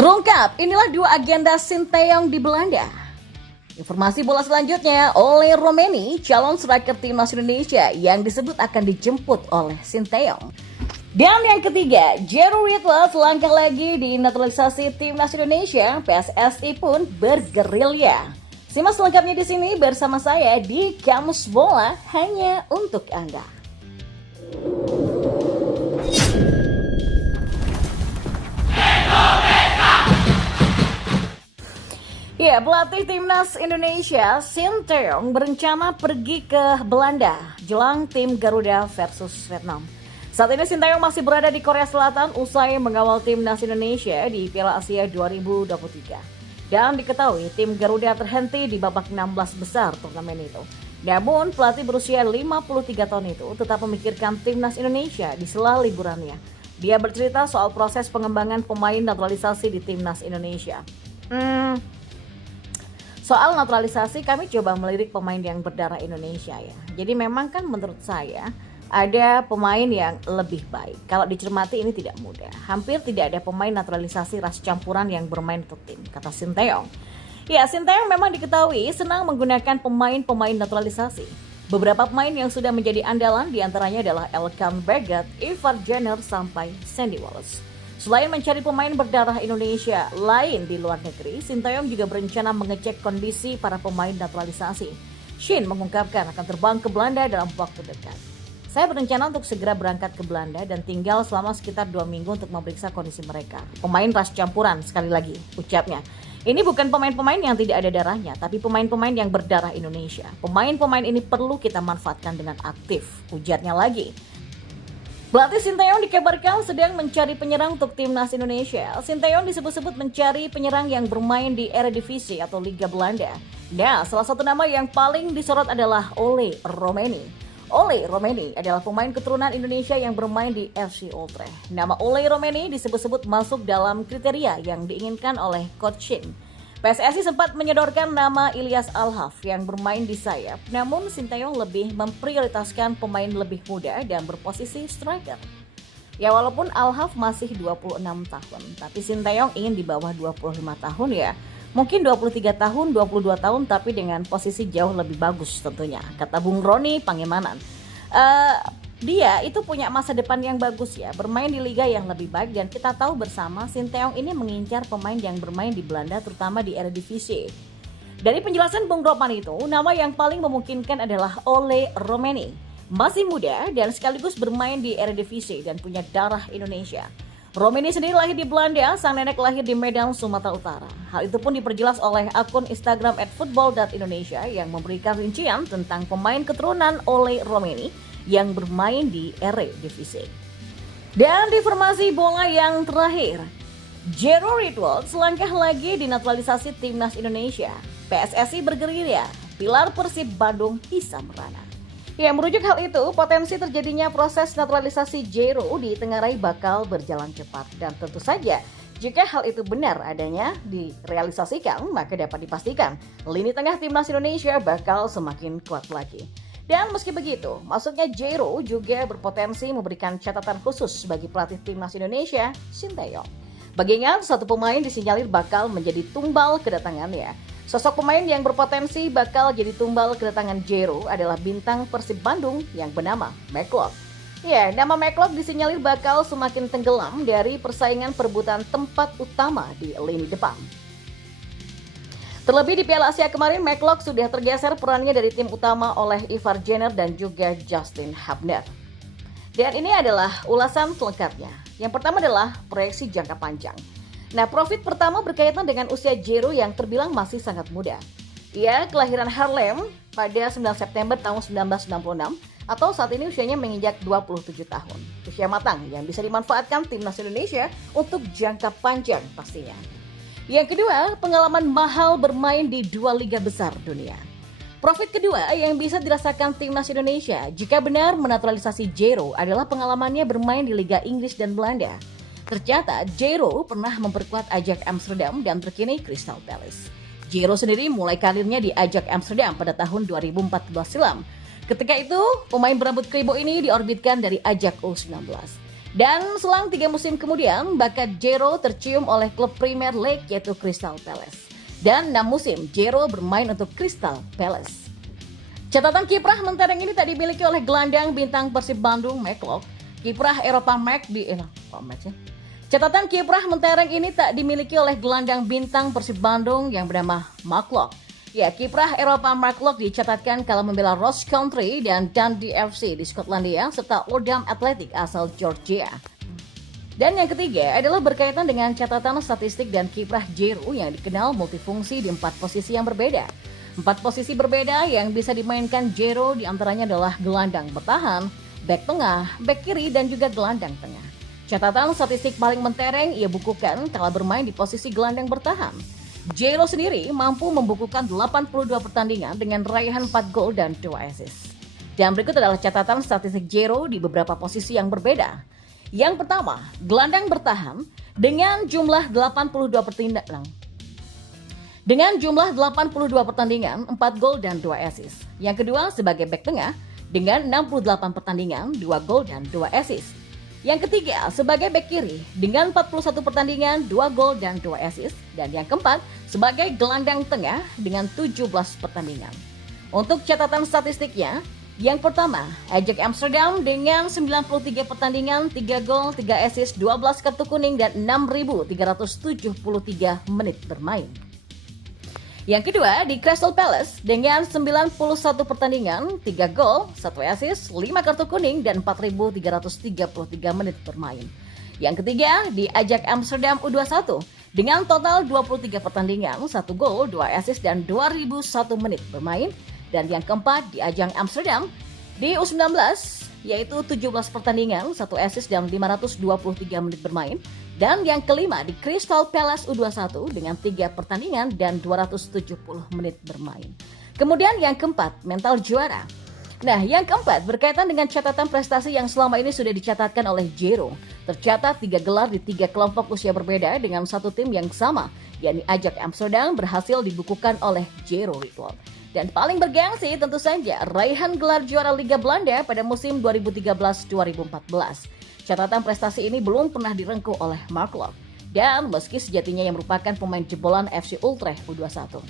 Terungkap, inilah dua agenda Sinteyong di Belanda. Informasi bola selanjutnya, Ole Romeni, calon striker timnas Indonesia yang disebut akan dijemput oleh Sinteyong. Dan yang ketiga, Jero Ridwan selangkah lagi di naturalisasi timnas Indonesia, PSSI pun bergerilya. Simak selengkapnya di sini bersama saya di Kamus Bola hanya untuk Anda. Ya, pelatih timnas Indonesia Sinteyong berencana pergi ke Belanda jelang tim Garuda versus Vietnam. Saat ini Sinteyong masih berada di Korea Selatan usai mengawal timnas Indonesia di Piala Asia 2023. Dan diketahui tim Garuda terhenti di babak 16 besar turnamen itu. Namun pelatih berusia 53 tahun itu tetap memikirkan timnas Indonesia di sela liburannya. Dia bercerita soal proses pengembangan pemain naturalisasi di timnas Indonesia. Soal naturalisasi kami coba melirik pemain yang berdarah Indonesia ya. Jadi memang kan menurut saya ada pemain yang lebih baik. Kalau dicermati ini tidak mudah. Hampir tidak ada pemain naturalisasi ras campuran yang bermain untuk tim, kata Sinteyong. Ya, Sinteyong memang diketahui senang menggunakan pemain-pemain naturalisasi. Beberapa pemain yang sudah menjadi andalan diantaranya adalah Elkan Baggett, Ivar Jenner sampai Sandy Wallace. Selain mencari pemain berdarah Indonesia lain di luar negeri, Sinteyong juga berencana mengecek kondisi para pemain naturalisasi. Shin mengungkapkan akan terbang ke Belanda dalam waktu dekat. Saya berencana untuk segera berangkat ke Belanda dan tinggal selama sekitar 2 minggu untuk memeriksa kondisi mereka. Pemain ras campuran sekali lagi, ucapnya. Ini bukan pemain-pemain yang tidak ada darahnya, tapi pemain-pemain yang berdarah Indonesia. Pemain-pemain ini perlu kita manfaatkan dengan aktif, ujarnya lagi. Pelatih Sinteyong dikabarkan sedang mencari penyerang untuk timnas Indonesia. Sinteyong disebut-sebut mencari penyerang yang bermain di Eredivisie atau Liga Belanda. Nah, salah satu nama yang paling disorot adalah Ole Romeni. Ole Romeni adalah pemain keturunan Indonesia yang bermain di FC Utrecht. Nama Ole Romeni disebut-sebut masuk dalam kriteria yang diinginkan oleh Coach Shin. PSSI sempat menyodorkan nama Ilyas Alhaf yang bermain di sayap, namun Sinteyong lebih memprioritaskan pemain lebih muda dan berposisi striker. Ya, walaupun Alhaf masih 26 tahun, tapi Sinteyong ingin di bawah 25 tahun ya. Mungkin 23 tahun, 22 tahun, tapi dengan posisi jauh lebih bagus tentunya, kata Bung Roni Pangemanan. Dia itu punya masa depan yang bagus ya, bermain di liga yang lebih baik dan kita tahu bersama Sinteyong ini mengincar pemain yang bermain di Belanda terutama di Eredivisie. Dari penjelasan Bung Ropan itu, nama yang paling memungkinkan adalah Ole Romeni. Masih muda dan sekaligus bermain di Eredivisie dan punya darah Indonesia. Romeni sendiri lahir di Belanda, sang nenek lahir di Medan, Sumatera Utara. Hal itu pun diperjelas oleh akun Instagram @football.indonesia yang memberikan rincian tentang pemain keturunan Ole Romeni yang bermain di Eredivisie. Dan di informasi bola yang terakhir, Jero Ridwan selangkah lagi di naturalisasi timnas Indonesia. PSSI bergerilya, pilar Persib Bandung bisa merana. Ya, merujuk hal itu, potensi terjadinya proses naturalisasi Jero ditengarai bakal berjalan cepat. Dan tentu saja, jika hal itu benar adanya direalisasikan, maka dapat dipastikan lini tengah timnas Indonesia bakal semakin kuat lagi. Dan meski begitu, masuknya Jero juga berpotensi memberikan catatan khusus bagi pelatih timnas Indonesia, Sinteyong. Bagingan, satu pemain disinyalir bakal menjadi tumbal kedatangannya. Sosok pemain yang berpotensi bakal jadi tumbal kedatangan Jero adalah bintang Persib Bandung yang bernama McLeod. Ya, nama McLeod disinyalir bakal semakin tenggelam dari persaingan perebutan tempat utama di lini depan. Terlebih di Piala Asia kemarin, McLeod sudah tergeser perannya dari tim utama oleh Ivar Jenner dan juga Justin Hubner. Dan ini adalah ulasan selengkapnya. Yang pertama adalah proyeksi jangka panjang. Nah, profit pertama berkaitan dengan usia Jero yang terbilang masih sangat muda. Ia kelahiran Haarlem pada 9 September tahun 1996 atau saat ini usianya menginjak 27 tahun. Usia matang yang bisa dimanfaatkan timnas Indonesia untuk jangka panjang pastinya. Yang kedua, pengalaman mahal bermain di 2 liga besar dunia. Profit kedua yang bisa dirasakan timnas Indonesia jika benar menaturalisasi Jero adalah pengalamannya bermain di Liga Inggris dan Belanda. Tercatat, Jero pernah memperkuat Ajax Amsterdam dan terkini Crystal Palace. Jero sendiri mulai karirnya di Ajax Amsterdam pada tahun 2014 silam. Ketika itu, pemain berambut kribo ini diorbitkan dari Ajax U19. Dan selang 3 musim kemudian, bakat Jero tercium oleh klub Premier League yaitu Crystal Palace. Dan 6 musim Jero bermain untuk Crystal Palace. Catatan kiprah mentereng ini tak dimiliki oleh gelandang bintang Persib Bandung, McLeod. Kiprah Eropa Mac di Catatan kiprah mentereng ini tak dimiliki oleh gelandang bintang Persib Bandung yang bernama McLeod. Ya, kiprah Eropa McLeod dicatatkan kala membela Ross Country dan Dundee FC di Skotlandia serta Oldham Athletic asal Georgia. Dan yang ketiga adalah berkaitan dengan catatan statistik dan kiprah Jero yang dikenal multifungsi di 4 posisi yang berbeda. 4 posisi berbeda yang bisa dimainkan Jero diantaranya adalah gelandang bertahan, bek tengah, bek kiri, dan juga gelandang tengah. Catatan statistik paling mentereng ia bukukan kala bermain di posisi gelandang bertahan. Jero sendiri mampu membukukan 82 pertandingan dengan raihan 4 gol dan 2 assist. Dan berikut adalah catatan statistik Jero di beberapa posisi yang berbeda. Yang pertama, gelandang bertahan dengan jumlah 82 pertandingan. Dengan jumlah 82 pertandingan, 4 gol dan 2 assist. Yang kedua, sebagai bek tengah dengan 68 pertandingan, 2 gol dan 2 assist. Yang ketiga, sebagai bek kiri dengan 41 pertandingan, 2 gol dan 2 assist. Dan yang keempat, sebagai gelandang tengah dengan 17 pertandingan. Untuk catatan statistiknya, yang pertama, Ajax Amsterdam dengan 93 pertandingan, 3 gol, 3 assist, 12 kartu kuning dan 6.373 menit bermain. Yang kedua, di Crystal Palace dengan 91 pertandingan, 3 gol, 1 assist, 5 kartu kuning, dan 4.333 menit bermain. Yang ketiga, di Ajax Amsterdam U21 dengan total 23 pertandingan, 1 gol, 2 assist, dan 2.001 menit bermain. Dan yang keempat, di Ajax Amsterdam di U19 yaitu 17 pertandingan, 1 assist, dan 523 menit bermain. Dan yang kelima di Crystal Palace U21 dengan 3 pertandingan dan 270 menit bermain. Kemudian yang keempat, mental juara. Nah, yang keempat berkaitan dengan catatan prestasi yang selama ini sudah dicatatkan oleh Jero. Tercatat 3 gelar di 3 kelompok usia berbeda dengan satu tim yang sama, yakni Ajax Amsterdam berhasil dibukukan oleh Jero Ritwald. Dan paling bergengsi tentu saja raihan gelar juara Liga Belanda pada musim 2013-2014. Catatan prestasi ini belum pernah direngkuh oleh McLeod. Dan meski sejatinya yang merupakan pemain jebolan FC Utrecht U21.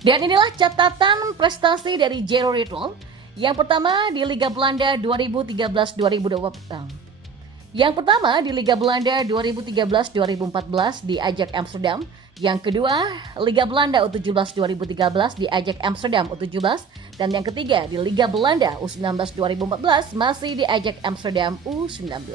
Dan inilah catatan prestasi dari Jero Ritwald. Yang pertama di Liga Belanda 2013-2014. Yang pertama di Liga Belanda 2013-2014 di Ajax Amsterdam. Yang kedua, Liga Belanda U17 2013 di Ajax Amsterdam U17. Dan yang ketiga, di Liga Belanda U19 2014 masih di Ajax Amsterdam U19.